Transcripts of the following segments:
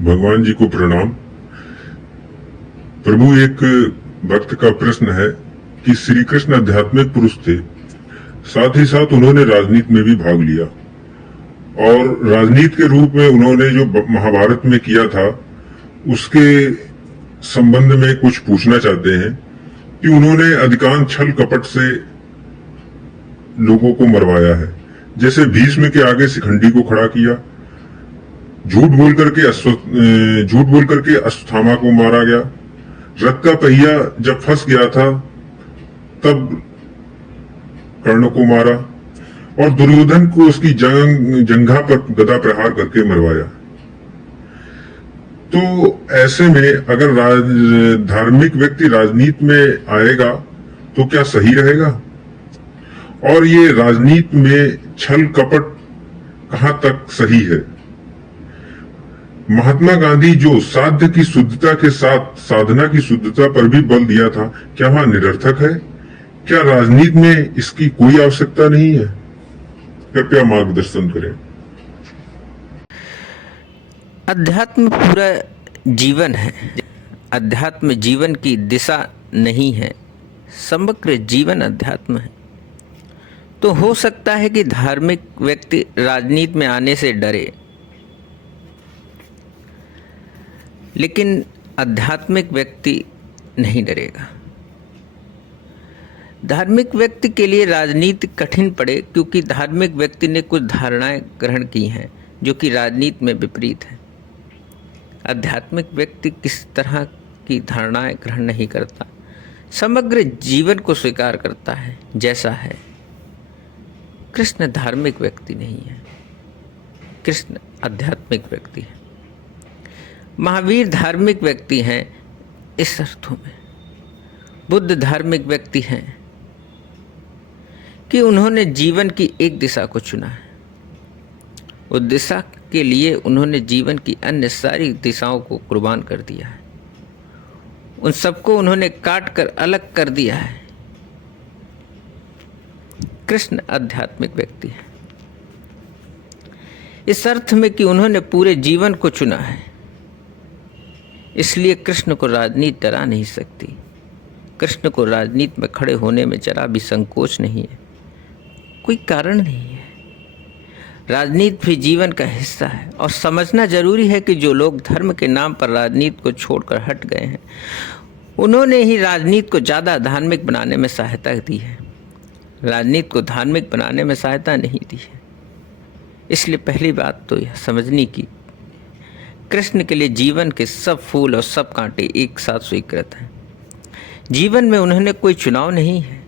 भगवान जी को प्रणाम। प्रभु, एक भक्त का प्रश्न है कि श्री कृष्ण आध्यात्मिक पुरुष थे, साथ ही साथ उन्होंने राजनीति में भी भाग लिया और राजनीति के रूप में उन्होंने जो महाभारत में किया था उसके संबंध में कुछ पूछना चाहते हैं कि उन्होंने अधिकांश छल कपट से लोगों को मरवाया है। जैसे भीष्म के आगे शिखंडी को खड़ा किया, झूठ बोल करके अश्वत्थामा को मारा गया, रथ का पहिया जब फंस गया था तब कर्ण को मारा और दुर्योधन को उसकी जंघा पर गदा प्रहार करके मरवाया। तो ऐसे में अगर धार्मिक व्यक्ति राजनीति में आएगा तो क्या सही रहेगा? और ये राजनीति में छल कपट कहां तक सही है? महात्मा गांधी जो साध्य की शुद्धता के साथ साधना की शुद्धता पर भी बल दिया था, क्या वह निरर्थक है? क्या राजनीति में इसकी कोई आवश्यकता नहीं है? कृपया मार्गदर्शन करें। अध्यात्म पूरा जीवन है। अध्यात्म जीवन की दिशा नहीं है, समग्र जीवन अध्यात्म है। तो हो सकता है कि धार्मिक व्यक्ति राजनीति में आने से डरे, लेकिन आध्यात्मिक व्यक्ति नहीं डरेगा। धार्मिक व्यक्ति के लिए राजनीति कठिन पड़े क्योंकि धार्मिक व्यक्ति ने कुछ धारणाएं ग्रहण की हैं जो कि राजनीति में विपरीत है। आध्यात्मिक व्यक्ति किस तरह की धारणाएं ग्रहण नहीं करता, समग्र जीवन को स्वीकार करता है जैसा है। कृष्ण धार्मिक व्यक्ति नहीं है, कृष्ण आध्यात्मिक व्यक्ति है। महावीर धार्मिक व्यक्ति हैं इस अर्थों में। बुद्ध धार्मिक व्यक्ति हैं कि उन्होंने जीवन की एक दिशा को चुना है। उस दिशा के लिए उन्होंने जीवन की अन्य सारी दिशाओं को कुर्बान कर दिया है। उन सबको उन्होंने काट कर अलग कर दिया है। कृष्ण आध्यात्मिक व्यक्ति है इस अर्थ में कि उन्होंने पूरे जीवन को चुना है। इसलिए कृष्ण को राजनीति डरा नहीं सकती। कृष्ण को राजनीति में खड़े होने में जरा भी संकोच नहीं है, कोई कारण नहीं है। राजनीति भी जीवन का हिस्सा है और समझना जरूरी है कि जो लोग धर्म के नाम पर राजनीति को छोड़कर हट गए हैं, उन्होंने ही राजनीति को ज़्यादा धार्मिक बनाने में सहायता दी है, राजनीति को धार्मिक बनाने में सहायता नहीं दी है। इसलिए पहली बात तो यह समझनी की कृष्ण के लिए जीवन के सब फूल और सब कांटे एक साथ स्वीकृत हैं। जीवन में उन्होंने कोई चुनाव नहीं है,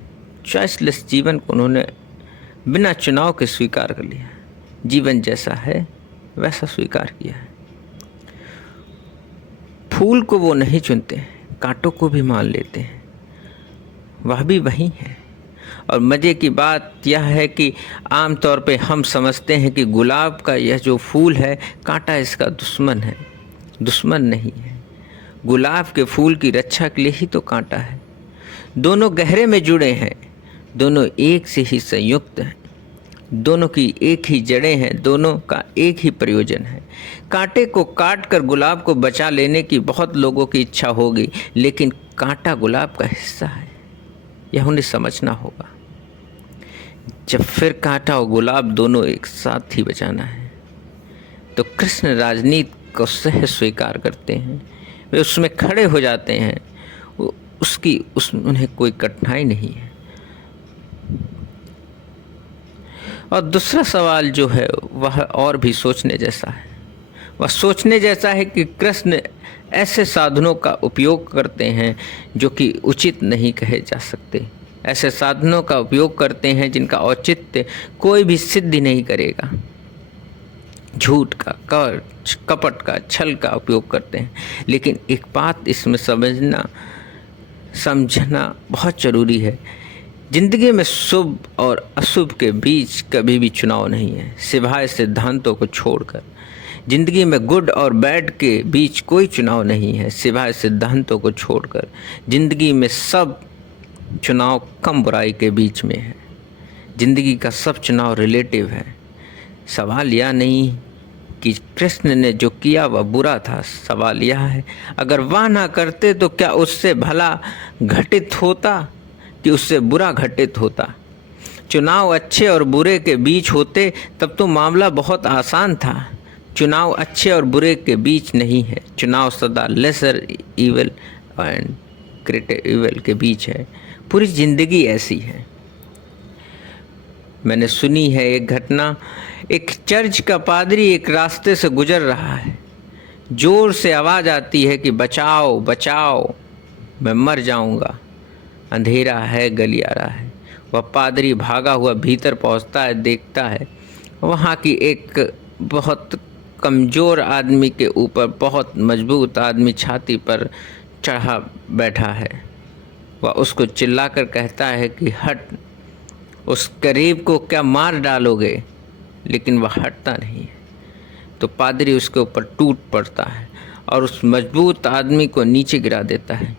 चॉइसलेस जीवन को उन्होंने बिना चुनाव के स्वीकार कर लिया। जीवन जैसा है वैसा स्वीकार किया है। फूल को वो नहीं चुनते हैं, कांटों को भी मान लेते हैं, वह भी वही है। और मज़े की बात यह है कि आमतौर पे हम समझते हैं कि गुलाब का यह जो फूल है, कांटा इसका दुश्मन है। दुश्मन नहीं है, गुलाब के फूल की रक्षा के लिए ही तो कांटा है। दोनों गहरे में जुड़े हैं, दोनों एक से ही संयुक्त हैं, दोनों की एक ही जड़ें हैं, दोनों का एक ही प्रयोजन है। कांटे को काट कर गुलाब को बचा लेने की बहुत लोगों की इच्छा होगी, लेकिन कांटा गुलाब का हिस्सा है, यह उन्हें समझना होगा। जब फिर कांटा और गुलाब दोनों एक साथ ही बचाना है, तो कृष्ण राजनीति को सहज स्वीकार करते हैं, वे उसमें खड़े हो जाते हैं, उन्हें कोई कठिनाई नहीं है। और दूसरा सवाल जो है वह और भी सोचने जैसा है। वह सोचने जैसा है कि कृष्ण ऐसे साधनों का उपयोग करते हैं जो कि उचित नहीं कहे जा सकते। ऐसे साधनों का उपयोग करते हैं जिनका औचित्य कोई भी सिद्ध नहीं करेगा। झूठ का, कपट का, छल का उपयोग करते हैं। लेकिन एक बात इसमें समझना बहुत ज़रूरी है, जिंदगी में शुभ और अशुभ के बीच कभी भी चुनाव नहीं है, सिवाय सिद्धांतों को छोड़कर। जिंदगी में गुड और बैड के बीच कोई चुनाव नहीं है, सिवाय सिद्धांतों को छोड़कर। जिंदगी में सब चुनाव कम बुराई के बीच में है। जिंदगी का सब चुनाव रिलेटिव है। सवाल यह नहीं कि कृष्ण ने जो किया वह बुरा था। सवाल यह है, अगर वह ना करते तो क्या उससे भला घटित होता कि उससे बुरा घटित होता? चुनाव अच्छे और बुरे के बीच होते तब तो मामला बहुत आसान था। चुनाव अच्छे और बुरे के बीच नहीं है, चुनाव सदा laser evil and greater evil के बीच है। पूरी जिंदगी ऐसी है। मैंने सुनी है एक घटना, एक चर्च का पादरी एक रास्ते से गुजर रहा है। जोर से आवाज़ आती है कि बचाओ बचाओ, मैं मर जाऊंगा। अंधेरा है, गलियारा है। वह पादरी भागा हुआ भीतर पहुंचता है, देखता है वहाँ की एक बहुत कमज़ोर आदमी के ऊपर बहुत मजबूत आदमी छाती पर चढ़ा बैठा है। वह उसको चिल्लाकर कहता है कि हट, उस गरीब को क्या मार डालोगे? लेकिन वह हटता नहीं है। तो पादरी उसके ऊपर टूट पड़ता है और उस मजबूत आदमी को नीचे गिरा देता है।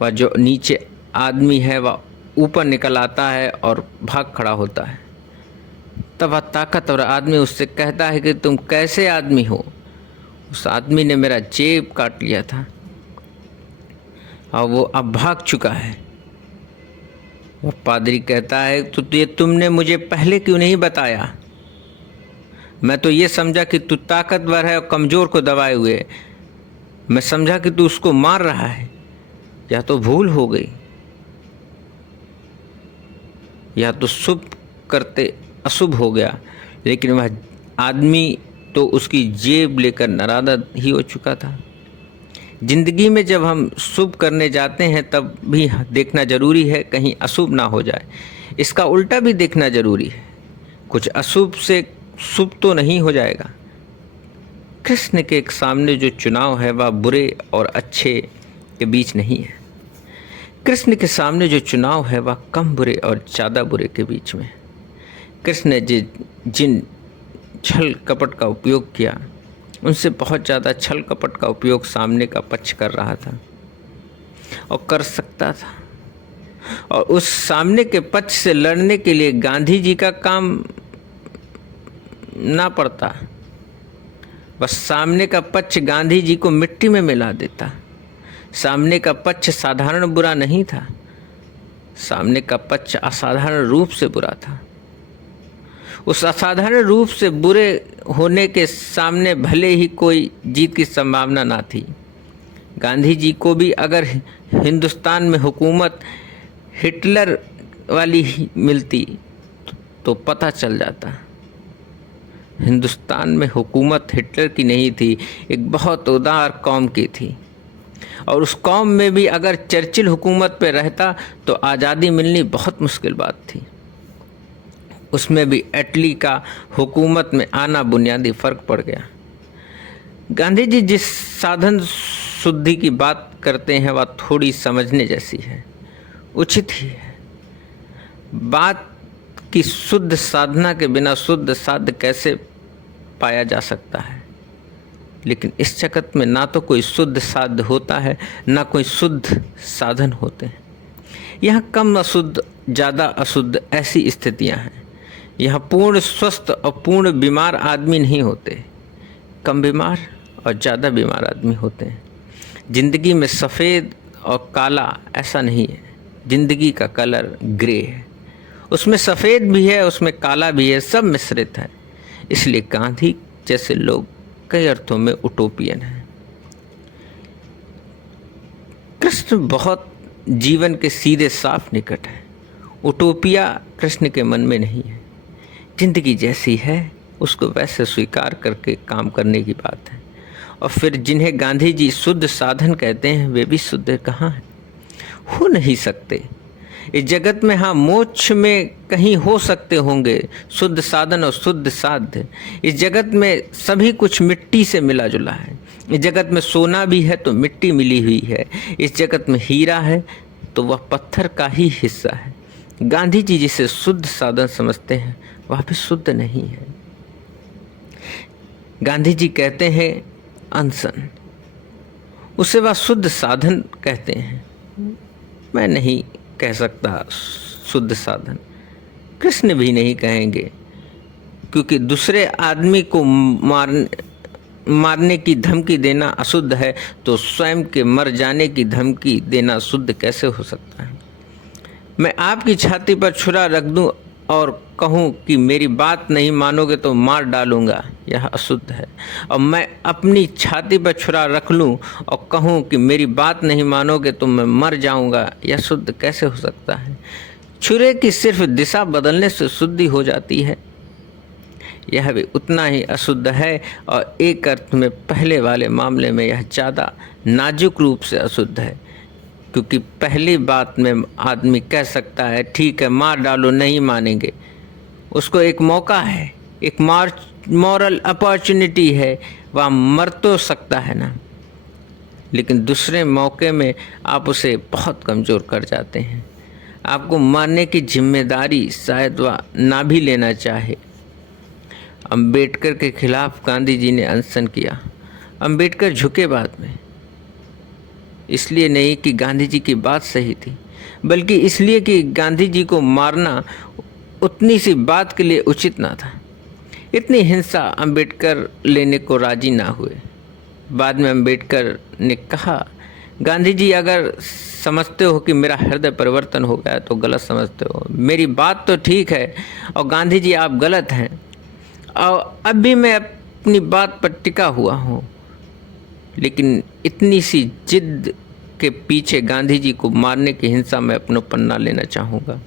वह जो नीचे आदमी है वह ऊपर निकल आता है और भाग खड़ा होता है। तब वह ताकतवर आदमी उससे कहता है कि तुम कैसे आदमी हो? उस आदमी ने मेरा जेब काट लिया था और वो अब भाग चुका है। वो पादरी कहता है तो ये तुमने मुझे पहले क्यों नहीं बताया? मैं तो ये समझा कि तू ताकतवर है और कमज़ोर को दबाए हुए। मैं समझा कि तू उसको मार रहा है। या तो भूल हो गई, या तो शुभ करते अशुभ हो गया। लेकिन वह आदमी तो उसकी जेब लेकर नरादा ही हो चुका था। जिंदगी में जब हम शुभ करने जाते हैं तब भी देखना जरूरी है कहीं अशुभ ना हो जाए। इसका उल्टा भी देखना जरूरी है, कुछ अशुभ से शुभ तो नहीं हो जाएगा। कृष्ण के सामने जो चुनाव है वह बुरे और अच्छे के बीच नहीं है। कृष्ण के सामने जो चुनाव है वह कम बुरे और ज़्यादा बुरे के बीच में। कृष्ण ने जिन छल कपट का उपयोग किया उनसे बहुत ज़्यादा छल कपट का उपयोग सामने का पक्ष कर रहा था और कर सकता था। और उस सामने के पक्ष से लड़ने के लिए गांधी जी का काम ना पड़ता। बस सामने का पक्ष गांधी जी को मिट्टी में मिला देता। सामने का पक्ष साधारण बुरा नहीं था, सामने का पक्ष असाधारण रूप से बुरा था। उस असाधारण रूप से बुरे होने के सामने भले ही कोई जीत की संभावना ना थी। गांधी जी को भी अगर हिंदुस्तान में हुकूमत हिटलर वाली ही मिलती तो पता चल जाता। हिंदुस्तान में हुकूमत हिटलर की नहीं थी, एक बहुत उदार कौम की थी। और उस कौम में भी अगर चर्चिल हुकूमत पे रहता तो आज़ादी मिलनी बहुत मुश्किल बात थी। उसमें भी एटली का हुकूमत में आना बुनियादी फ़र्क पड़ गया। गांधी जी जिस साधन शुद्धि की बात करते हैं वह थोड़ी समझने जैसी है, उचित ही है। बात की शुद्ध साधना के बिना शुद्ध साध्य कैसे पाया जा सकता है? लेकिन इस जगत में ना तो कोई शुद्ध साध्य होता है, ना कोई शुद्ध साधन होते हैं। यहाँ कम अशुद्ध, ज़्यादा अशुद्ध, ऐसी स्थितियाँ हैं। यहाँ पूर्ण स्वस्थ और पूर्ण बीमार आदमी नहीं होते, कम बीमार और ज़्यादा बीमार आदमी होते हैं। जिंदगी में सफ़ेद और काला ऐसा नहीं है, जिंदगी का कलर ग्रे है। उसमें सफ़ेद भी है, उसमें काला भी है, सब मिश्रित है। इसलिए गांधी जैसे लोग कई अर्थों में उटोपियन हैं। कृष्ण बहुत जीवन के सीधे साफ निकट है। उटोपिया कृष्ण के मन में नहीं है। जिंदगी जैसी है उसको वैसे स्वीकार करके काम करने की बात है। और फिर जिन्हें गांधी जी शुद्ध साधन कहते हैं वे भी शुद्ध कहाँ हैं? हो नहीं सकते। इस जगत में हाँ मोक्ष में कहीं हो सकते होंगे शुद्ध साधन और शुद्ध साध्य। इस जगत में सभी कुछ मिट्टी से मिला जुला है। इस जगत में सोना भी है तो मिट्टी मिली हुई है। इस जगत में हीरा है तो वह पत्थर का ही हिस्सा है। गांधी जी जिसे शुद्ध साधन समझते हैं वह भी शुद्ध नहीं है। गांधी जी कहते हैं अनशन, उसे वह शुद्ध साधन कहते हैं। मैं नहीं कह सकता शुद्ध साधन, कृष्ण भी नहीं कहेंगे, क्योंकि दूसरे आदमी को मारने की धमकी देना अशुद्ध है तो स्वयं के मर जाने की धमकी देना शुद्ध कैसे हो सकता है? मैं आपकी छाती पर छुरा रख दूं और कहूं कि मेरी बात नहीं मानोगे तो मार डालूंगा, यह अशुद्ध है। और मैं अपनी छाती पर छुरा रख लूं और कहूं कि मेरी बात नहीं मानोगे तो मैं मर जाऊंगा, यह शुद्ध कैसे हो सकता है? छुरे की सिर्फ दिशा बदलने से शुद्धि हो जाती है, यह भी उतना ही अशुद्ध है। और एक अर्थ में पहले वाले मामले में यह ज़्यादा नाजुक रूप से अशुद्ध है, क्योंकि पहली बात में आदमी कह सकता है ठीक है मार डालो, नहीं मानेंगे, उसको एक मौका है, एक मॉरल अपॉर्चुनिटी है, वह मर तो सकता है ना। लेकिन दूसरे मौके में आप उसे बहुत कमज़ोर कर जाते हैं। आपको मारने की जिम्मेदारी शायद वह ना भी लेना चाहे। अंबेडकर के खिलाफ गांधी जी ने अनशन किया। अंबेडकर झुके बाद में, इसलिए नहीं कि गांधी जी की बात सही थी, बल्कि इसलिए कि गांधी जी को मारना उतनी सी बात के लिए उचित ना था। इतनी हिंसा अंबेडकर लेने को राजी ना हुए। बाद में अंबेडकर ने कहा, गांधी जी अगर समझते हो कि मेरा हृदय परिवर्तन हो गया तो गलत समझते हो, मेरी बात तो ठीक है और गांधी जी आप गलत हैं, और अब भी मैं अपनी बात पर टिका हुआ हूँ। लेकिन इतनी सी जिद के पीछे गांधी जी को मारने की हिंसा में अपनों ना लेना चाहूँगा।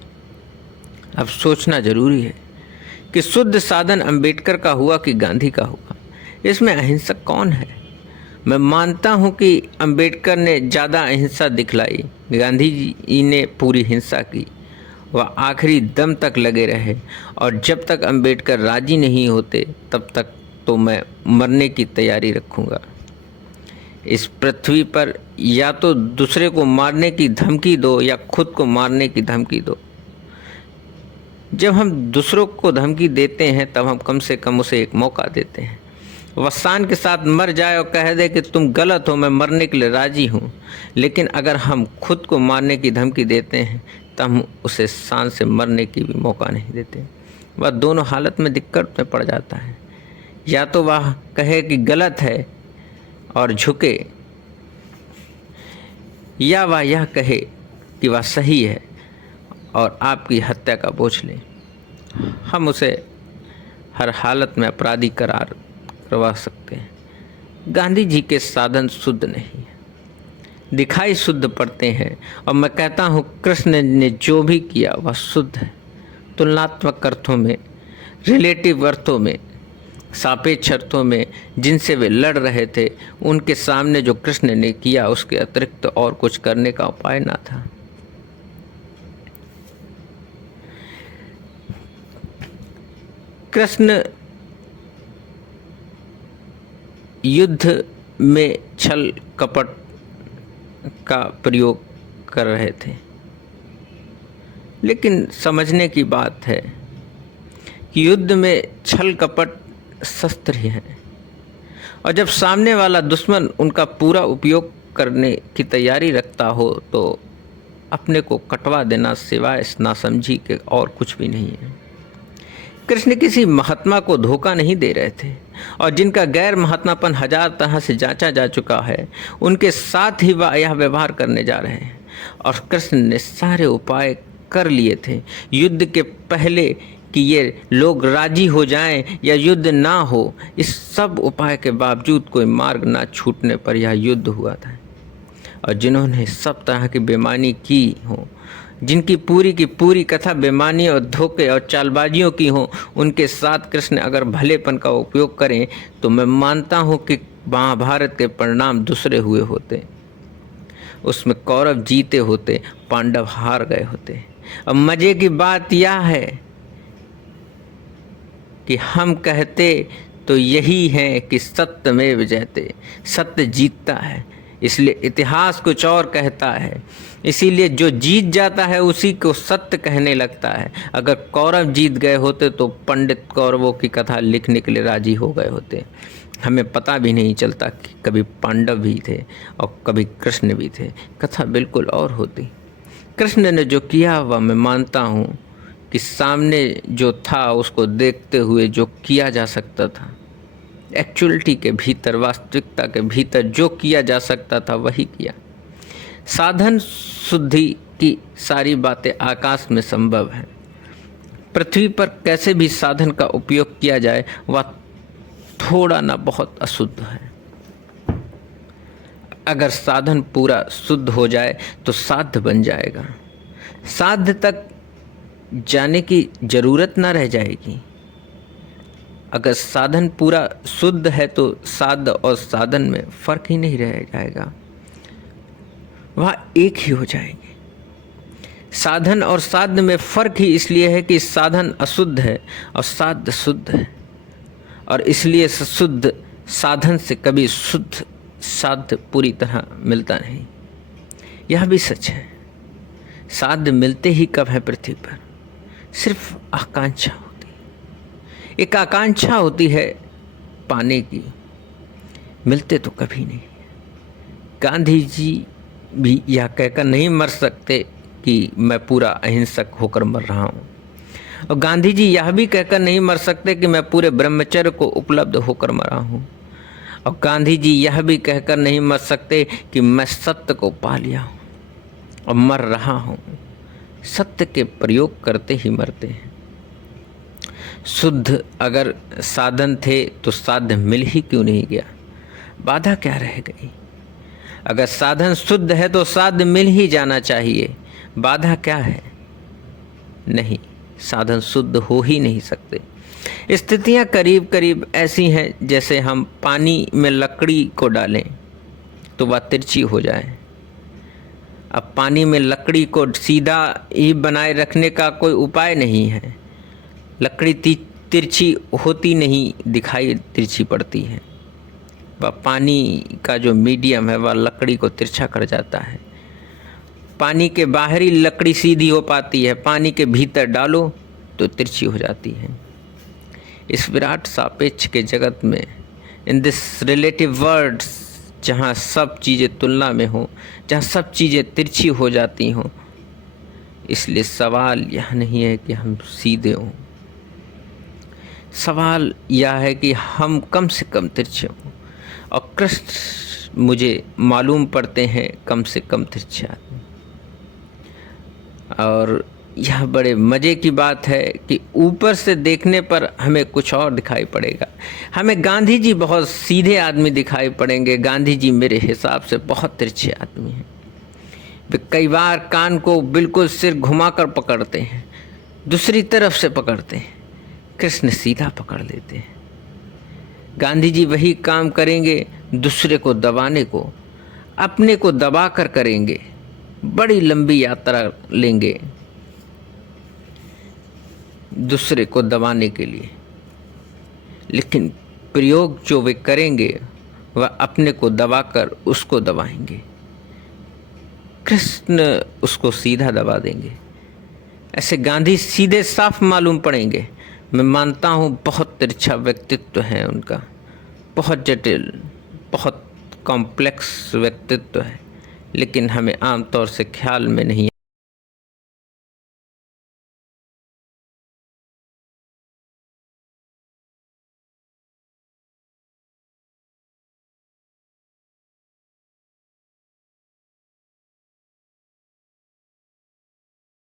अब सोचना जरूरी है कि शुद्ध साधन अंबेडकर का हुआ कि गांधी का हुआ, इसमें अहिंसक कौन है? मैं मानता हूँ कि अंबेडकर ने ज़्यादा अहिंसा दिखलाई, गांधी जी ने पूरी हिंसा की। वह आखिरी दम तक लगे रहे, और जब तक अंबेडकर राजी नहीं होते तब तक तो मैं मरने की तैयारी रखूँगा। इस पृथ्वी पर या तो दूसरे को मारने की धमकी दो या खुद को मारने की धमकी दो। जब हम दूसरों को धमकी देते हैं तब हम कम से कम उसे एक मौका देते हैं। वह शान के साथ मर जाए और कह दे कि तुम गलत हो, मैं मरने के लिए राजी हूँ। लेकिन अगर हम खुद को मारने की धमकी देते हैं तब हम उसे शान से मरने की भी मौका नहीं देते। वह दोनों हालत में दिक्कत में पड़ जाता है। या तो वह कहे कि गलत है और झुके, या वह यह कहे कि वह सही है और आपकी हत्या का बोझ ले। हम उसे हर हालत में अपराधी करार करवा सकते हैं। गांधी जी के साधन शुद्ध नहीं है, दिखाई शुद्ध पड़ते हैं, और मैं कहता हूँ कृष्ण ने जो भी किया वह शुद्ध है। तुलनात्मक अर्थों में, रिलेटिव अर्थों में, सापेक्ष अर्थों में जिनसे वे लड़ रहे थे, उनके सामने जो कृष्ण ने किया उसके अतिरिक्त और कुछ करने का उपाय ना था। कृष्ण युद्ध में छल कपट का प्रयोग कर रहे थे, लेकिन समझने की बात है कि युद्ध में छल कपट शस्त्र ही है, और जब सामने वाला दुश्मन उनका पूरा उपयोग करने की तैयारी रखता हो तो अपने को कटवा देना सिवाय इस नासमझी के और कुछ भी नहीं है। कृष्ण किसी महात्मा को धोखा नहीं दे रहे थे, और जिनका गैर महात्मापन हजार तरह से जांचा जा चुका है उनके साथ ही वह यह व्यवहार करने जा रहे हैं। और कृष्ण ने सारे उपाय कर लिए थे युद्ध के पहले कि ये लोग राजी हो जाएं या युद्ध ना हो। इस सब उपाय के बावजूद कोई मार्ग ना छूटने पर यह युद्ध हुआ था। और जिन्होंने सब तरह की बेईमानी की हो, जिनकी पूरी की पूरी कथा बेईमानी और धोखे और चालबाजियों की हो, उनके साथ कृष्ण अगर भलेपन का उपयोग करें तो मैं मानता हूँ कि महाभारत के परिणाम दूसरे हुए होते। उसमें कौरव जीते होते, पांडव हार गए होते। अब मजे की बात यह है कि हम कहते तो यही है कि सत्यमेव जयते, सत्य जीतता है, इसलिए इतिहास कुछ और कहता है। इसीलिए जो जीत जाता है उसी को सत्य कहने लगता है। अगर कौरव जीत गए होते तो पंडित कौरवों की कथा लिखने के लिए राजी हो गए होते। हमें पता भी नहीं चलता कि कभी पांडव भी थे और कभी कृष्ण भी थे, कथा बिल्कुल और होती। कृष्ण ने जो किया वह मैं मानता हूँ कि सामने जो था उसको देखते हुए जो किया जा सकता था एक्चुअलिटी के भीतर, वास्तविकता के भीतर जो किया जा सकता था वही किया। साधन शुद्धि की सारी बातें आकाश में संभव है। पृथ्वी पर कैसे भी साधन का उपयोग किया जाए वह थोड़ा ना बहुत अशुद्ध है। अगर साधन पूरा शुद्ध हो जाए तो साध्य बन जाएगा, साध्य तक जाने की जरूरत ना रह जाएगी। अगर साधन पूरा शुद्ध है तो साध्य और साधन में फर्क ही नहीं रह जाएगा, वह एक ही हो जाएंगे। साधन और साध्य में फर्क ही इसलिए है कि साधन अशुद्ध है और साध्य शुद्ध है, और इसलिए शुद्ध साधन से कभी शुद्ध साध्य पूरी तरह मिलता नहीं। यह भी सच है, साध्य मिलते ही कब है पृथ्वी पर, सिर्फ आकांक्षा होती है। एक आकांक्षा होती है पाने की, मिलते तो कभी नहीं। गांधी जी भी यह कहकर नहीं मर सकते कि मैं पूरा अहिंसक होकर मर रहा हूँ, और गांधी जी यह भी कहकर नहीं मर सकते कि मैं पूरे ब्रह्मचर्य को उपलब्ध होकर मरा हूँ, और गांधी जी यह भी कहकर नहीं मर सकते कि मैं सत्य को पा लिया हूँ और मर रहा हूँ। सत्य के प्रयोग करते ही मरते हैं। शुद्ध अगर साधन थे तो साध्य मिल ही क्यों नहीं गया, बाधा क्या रह गई? अगर साधन शुद्ध है तो साध्य मिल ही जाना चाहिए, बाधा क्या है? नहीं, साधन शुद्ध हो ही नहीं सकते। स्थितियां करीब करीब ऐसी हैं जैसे हम पानी में लकड़ी को डालें तो वह तिरछी हो जाए। अब पानी में लकड़ी को सीधा ही बनाए रखने का कोई उपाय नहीं है। लकड़ी तिरछी होती नहीं, दिखाई तिरछी पड़ती है। वह पानी का जो मीडियम है वह लकड़ी को तिरछा कर जाता है। पानी के बाहरी लकड़ी सीधी हो पाती है, पानी के भीतर डालो तो तिरछी हो जाती है। इस विराट सापेक्ष के जगत में, इन दिस रिलेटिव वर्ड्स, जहाँ सब चीज़ें तुलना में हो, जहाँ सब चीज़ें तिरछी हो जाती हों, इसलिए सवाल यह नहीं है कि हम सीधे हों, सवाल यह है कि हम कम से कम तिरछे हों। और कृष्ण मुझे मालूम पड़ते हैं कम से कम तिरछे आदमी। और यह बड़े मज़े की बात है कि ऊपर से देखने पर हमें कुछ और दिखाई पड़ेगा। हमें गांधी जी बहुत सीधे आदमी दिखाई पड़ेंगे। गांधी जी मेरे हिसाब से बहुत तिरछे आदमी हैं। वे कई बार कान को बिल्कुल सिर घुमाकर पकड़ते हैं, दूसरी तरफ से पकड़ते हैं। कृष्ण सीधा पकड़ लेते हैं। गांधी जी वही काम करेंगे, दूसरे को दबाने को, अपने को दबा कर करेंगे। बड़ी लंबी यात्रा लेंगे दूसरे को दबाने के लिए, लेकिन प्रयोग जो वे करेंगे वह अपने को दबाकर उसको दबाएंगे। कृष्ण उसको सीधा दबा देंगे। ऐसे गांधी सीधे साफ मालूम पड़ेंगे। मैं मानता हूँ बहुत तिरछा व्यक्तित्व है उनका, बहुत जटिल, बहुत कॉम्प्लेक्स व्यक्तित्व है, लेकिन हमें आमतौर से ख्याल में नहीं